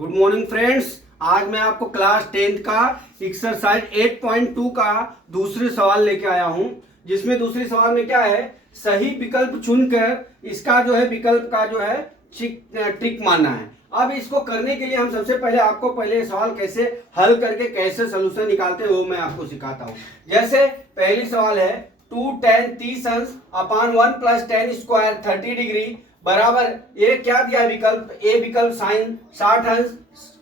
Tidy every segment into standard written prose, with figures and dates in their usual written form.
Good morning friends. आज मैं आपको क्लास 10th का एक्सरसाइज 8.2 का दूसरे सवाल लेके आया हूं, जिसमें दूसरे सवाल में क्या है, सही विकल्प चुनकर इसका जो है विकल्प का जो है ट्रिक मानना है। अब इसको करने के लिए हम सबसे पहले आपको पहले सवाल कैसे हल करके कैसे सोल्यूशन निकालते हैं वो मैं आपको सिखाता हूं। जैसे पहली सवाल है 2 tan 30 अंश अपान 1 प्लस tan स्क्वायर 30 डिग्री बराबर ये क्या दिया विकल्प, ए विकल्प साइन 60 अंश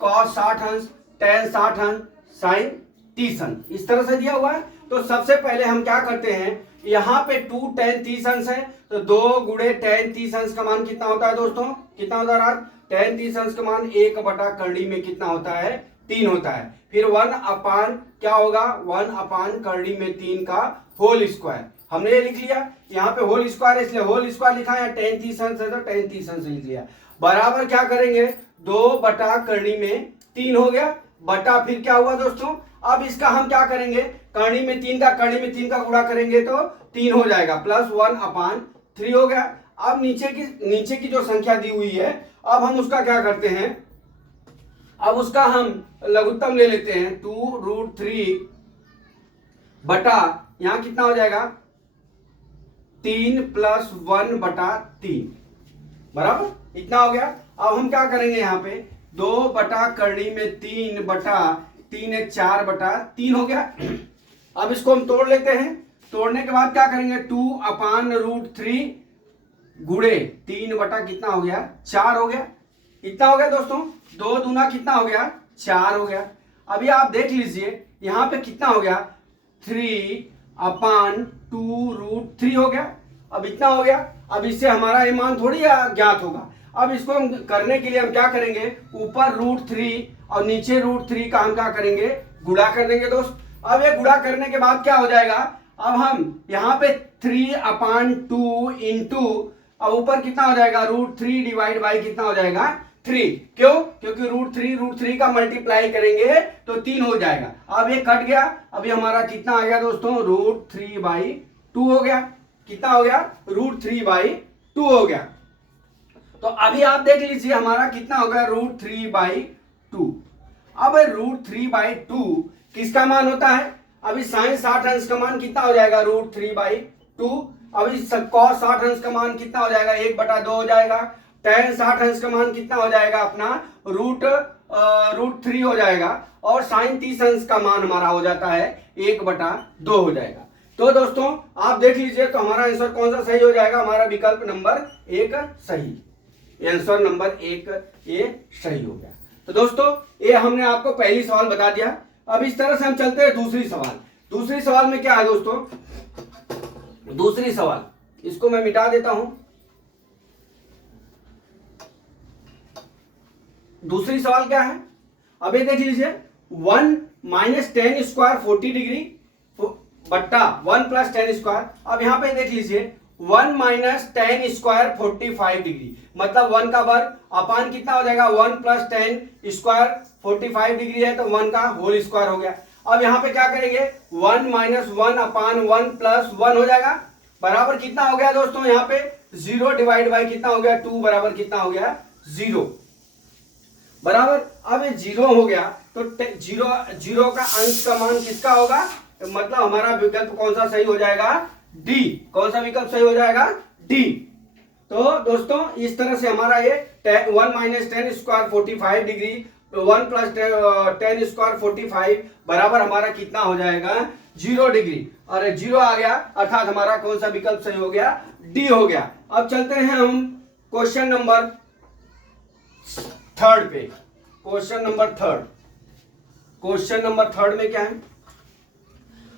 कॉस 60 अंश tan 60 अंश साइन 30 अंश, इस तरह से दिया हुआ है। तो सबसे पहले हम क्या करते हैं, यहाँ पे 2 tan 30 अंश है तो 2 गुणे tan 30 अंश का मान कितना होता है दोस्तों, कितना होता है राज, tan 30 अंश का मान 1 बटा करड़ी में कितना होता है, 3 होता है। फिर 1 अपान क्या होगा, 1 अपान करड़ी में 3 का होल स्क्वायर, हमने ये लिख लिया। यहाँ पे होल स्क्वायर इसलिए होल स्क्वायर लिखा है, tan 30 अंश है तो tan 30 अंश लिख लिया। बराबर क्या करेंगे, 2 बटा करड़ी में 3 हो गया, बटा फिर क्या हुआ दोस्तों, अब इसका हम क्या करेंगे, करड़ी में 3 का गुणा करेंगे तो 3 हो जाएगा, प्लस 1 अपान 3 हो गया। अब नीचे की जो संख्या दी हुई है, अब हम उसका क्या करते हैं, अब उसका हम लघुत्तम ले लेते हैं, 2√3 बटा यहां कितना हो जाएगा 3 प्लस 1 बटा 3 बराबर इतना हो गया। अब हम क्या करेंगे, यहाँ पे 2 बटा करड़ी में 3 बटा 3 एक 4 बटा 3 हो गया। अब इसको हम तोड़ लेते हैं, तोड़ने के बाद क्या करेंगे, 2 अपान √3 गुणे 3 बटा कितना हो गया 4 हो गया, इतना हो गया दोस्तों। 2 दूना कितना हो गया 4 हो गया। अभी आप देख लीजिए यहाँ पे कितना हो गया 3 अपान 2√3 हो गया, अब इतना हो गया। अब इससे हमारा ये मान थोड़ी ज्ञात होगा। अब इसको हम करने के लिए हम क्या करेंगे, ऊपर √3 और नीचे √3 का हम क्या करेंगे, गुणा कर देंगे दोस्त। अब ये गुणा करने के बाद क्या हो जाएगा, अब हम यहाँ पे 3 अपान 2 इंटू, अब ऊपर कितना हो जाएगा √3 डिवाइड बाई कितना हो जाएगा 3, क्यों, क्योंकि √3 का मल्टीप्लाई करेंगे तो 3 हो जाएगा। अब ये कट गया, अभी हमारा कितना आ गया दोस्तों, √3/2 हो गया, कितना हो गया √3/2 हो गया। तो अभी आप देख लीजिए हमारा कितना हो गया √3/2। अब √3/2 किसका मान होता है, अभी साइन 60 अंश का मान कितना हो जाएगा √3/2, अभी cos 60 अंश का मान कितना हो जाएगा 1/2 हो जाएगा, tan 60 अंश का मान कितना हो जाएगा अपना √3 हो जाएगा, और साइन 30 अंश का मान हमारा हो जाता है 1/2 हो जाएगा। तो दोस्तों आप देख लीजिए तो हमारा आंसर कौन सा सही हो जाएगा, हमारा विकल्प नंबर 1 सही, आंसर नंबर 1 ये सही हो गया। तो दोस्तों ये हमने आपको पहली सवाल बता दिया। अब इस तरह से हम चलते हैं दूसरी सवाल। दूसरी सवाल में क्या है दोस्तों, दूसरी सवाल इसको मैं मिटा देता हूं। दूसरी सवाल क्या है, अब ये देख लीजिए 1 माइनस tan स्क्वायर 40 डिग्री बट्टा 1 प्लस tan स्क्वायर। अब यहां पे देख लीजिए 1 माइनस tan स्क्वायर 45 डिग्री, मतलब 1 का वर्ग अपान कितना हो जाएगा 1 प्लस tan स्क्वायर 45 डिग्री है तो 1 का होल स्क्वायर हो गया। अब यहाँ पे क्या करेंगे 1 माइनस 1 अपान 1 प्लस 1 हो जाएगा, बराबर कितना हो गया दोस्तों, यहाँ पे 0 डिवाइड बाई कितना हो गया 2 बराबर कितना हो गया 0 बराबर। अब ये 0 हो गया तो 0 का अंश का मान किसका होगा, मतलब हमारा विकल्प कौन सा सही हो जाएगा, डी। कौन सा विकल्प सही हो जाएगा, डी। तो दोस्तों इस तरह से हमारा ये 1 minus tan square 45 degree 1 plus tan square 45 बराबर हमारा कितना हो जाएगा 0 डिग्री, और 0 आ गया अर्थात हमारा कौन सा विकल्प सही हो गया, डी हो गया। अब चलते हैं हम क्वेश्चन नंबर 3 पे। क्वेश्चन नंबर 3, क्वेश्चन नंबर 3 में क्या है,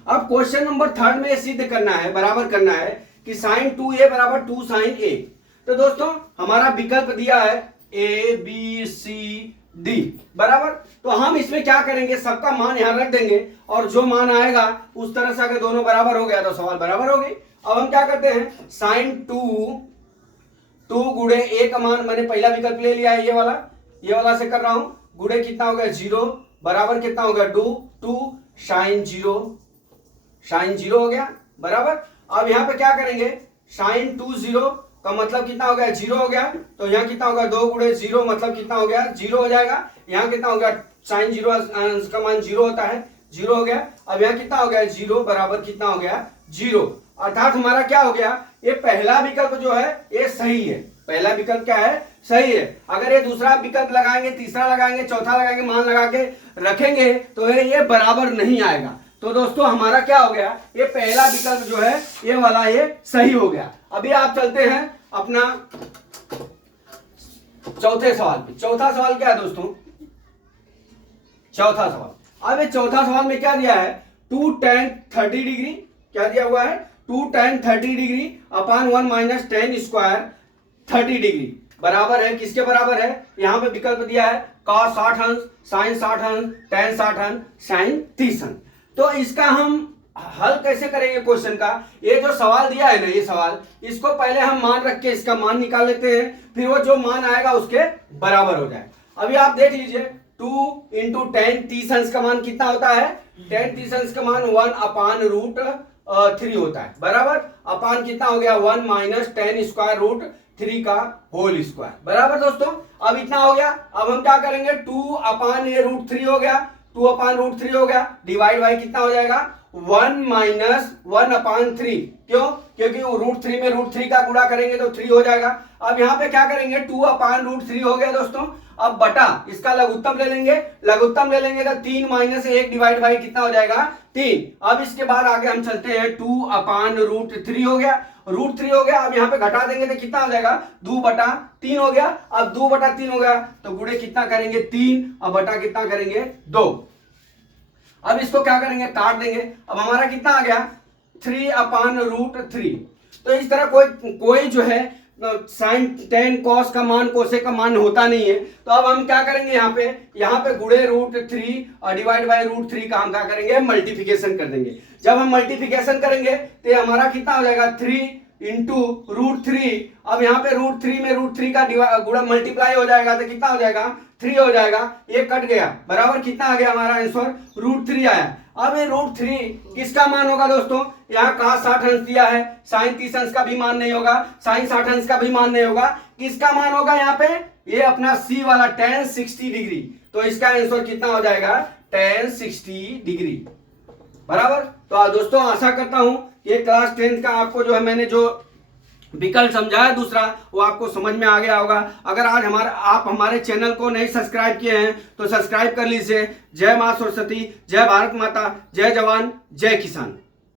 अब क्वेश्चन नंबर 3 में सिद्ध करना है, बराबर करना है कि साइन 2a बराबर 2 साइन a। तो दोस्तों हमारा विकल्प दिया है a b c d बराबर, तो हम इसमें क्या करेंगे, सबका मान यहां रख देंगे और जो मान आएगा उस तरह से अगर दोनों बराबर हो गया तो सवाल बराबर हो गई। अब हम क्या करते हैं, साइन 2 गुणे a का मान मैंने पहला विकल्प ले लिया है, ये वाला से कर रहा हूं, गुणे कितना हो गया 0 बराबर कितना हो गया 2 साइन 0 हो गया बराबर। अब यहां पे क्या करेंगे, साइन 2 0 का मतलब कितना हो गया, 0 हो गया। तो यहाँ कितना होगा, 2 गुणे 0 मतलब कितना हो गया, 0 हो जाएगा। यहाँ कितना हो गया, साइन 0 का मान 0 होता है, 0 हो गया। अब यहाँ कितना हो गया, 0 बराबर कितना हो गया, 0। अर्थात हमारा क्या हो गया, ये पहला विकल्प जो है ये सही है। पहला विकल्प क्या है, सही है। अगर ये दूसरा विकल्प लगाएंगे, तीसरा लगाएंगे, चौथा लगाएंगे, मान लगा के रखेंगे तो ये बराबर नहीं आएगा। तो दोस्तों हमारा क्या हो गया, ये पहला विकल्प जो है ये वाला ये सही हो गया। अभी आप चलते हैं अपना चौथे सवाल पे। चौथा सवाल क्या है दोस्तों, चौथा सवाल। अब ये चौथा सवाल में क्या दिया है, 2 tan 30 डिग्री, क्या दिया हुआ है, 2 tan 30 degree upon 1 minus tan square 30 degree बराबर है, किसके बराबर है, यहाँ पे विकल्प दिया है cos 60 अंश, sin 60 अंश, tan 60 अंश, sin 30 अंश। तो इसका हम हल कैसे करेंगे क्वेश्चन का, ये जो सवाल दिया है ना, ये सवाल, इसको पहले हम मान रख के इसका मान निकाल लेते हैं, फिर वो जो मान आएगा उसके बराबर हो जाए। अभी आप देख लीजिए 2 इंटू tan 30 अंश का मान कितना होता है, tan 30 अंश का मान 1 अपान रूट 3 होता है, बराबर। अपान कितना हो गया, 1 माइनस tan स्क्वायर रूट 3 का होल स्क्वायर, बराबर दोस्तों। अब इतना हो गया। अब हम क्या करेंगे, 2 अपान ये रूट 3 हो गया, 2 अपान रूट 3 हो गया, डिवाइड बाई कितना हो जाएगा, 1 माइनस 1 अपान 3। क्यों, क्योंकि रूट 3 में रूट 3 का गुणा करेंगे तो 3 हो जाएगा। अब यहाँ पे क्या करेंगे, 2 अपान रूट 3 हो गया दोस्तों। अब बटा इसका लघुत्तम ले लेंगे, लघुत्तम ले लेंगे तो 3 माइनस 1 डिवाइड बाई कितना हो जाएगा, 3। अब इसके बाद आगे हम चलते हैं, 2 अपान रूट 3 हो गया, रूट 3 हो गया। अब यहाँ पे घटा देंगे तो कितना हो जाएगा, 2 बटा 3 हो गया। अब 2 बटा 3 हो गया तो गुणे कितना करेंगे, 3, अब बटा कितना करेंगे, 2। अब इसको क्या करेंगे, काट देंगे। अब हमारा कितना आ गया, 3 अपान रूट 3। तो इस तरह कोई जो है साइन टेन कॉस का मान कोसेक का मान होता नहीं है। तो अब हम क्या करेंगे, यहाँ पे गुणे रूट 3 और डिवाइड बाय रूट 3 का हम क्या करेंगे, मल्टीप्लिकेशन कर देंगे। जब हम मल्टीप्लिकेशन करेंगे तो हमारा कितना हो जाएगा, 3 इंटू रूट 3। अब यहाँ पे रूट 3 में रूट 3 का गुणा मल्टीप्लाई हो जाएगा तो कितना हो जाएगा, 3 हो जाएगा। ये कट गया, बराबर कितना आ गया हमारा आंसर, रूट 3 आया। अब ये रूट 3 किसका मान होगा दोस्तों, यहाँ cos 60 अंश दिया है, sin 30 अंश का भी मान नहीं होगा, sin 60 अंश का भी मान नहीं होगा। किसका मान होगा यहाँ पे, ये अपना C वाला tan 60 डिग्री। तो इसका आंसर कितना हो जाएगा, tan 60 डिग्री, बराबर। तो दोस्तों आशा करता हूं ये क्लास 10 का आपको जो है मैंने जो विकल्प समझाया दूसरा वो आपको समझ में आ गया होगा। अगर आज आप हमारे चैनल को नहीं सब्सक्राइब किए हैं तो सब्सक्राइब कर लीजिए। जय मां सरस्वती, जय भारत माता, जय जवान, जय किसान।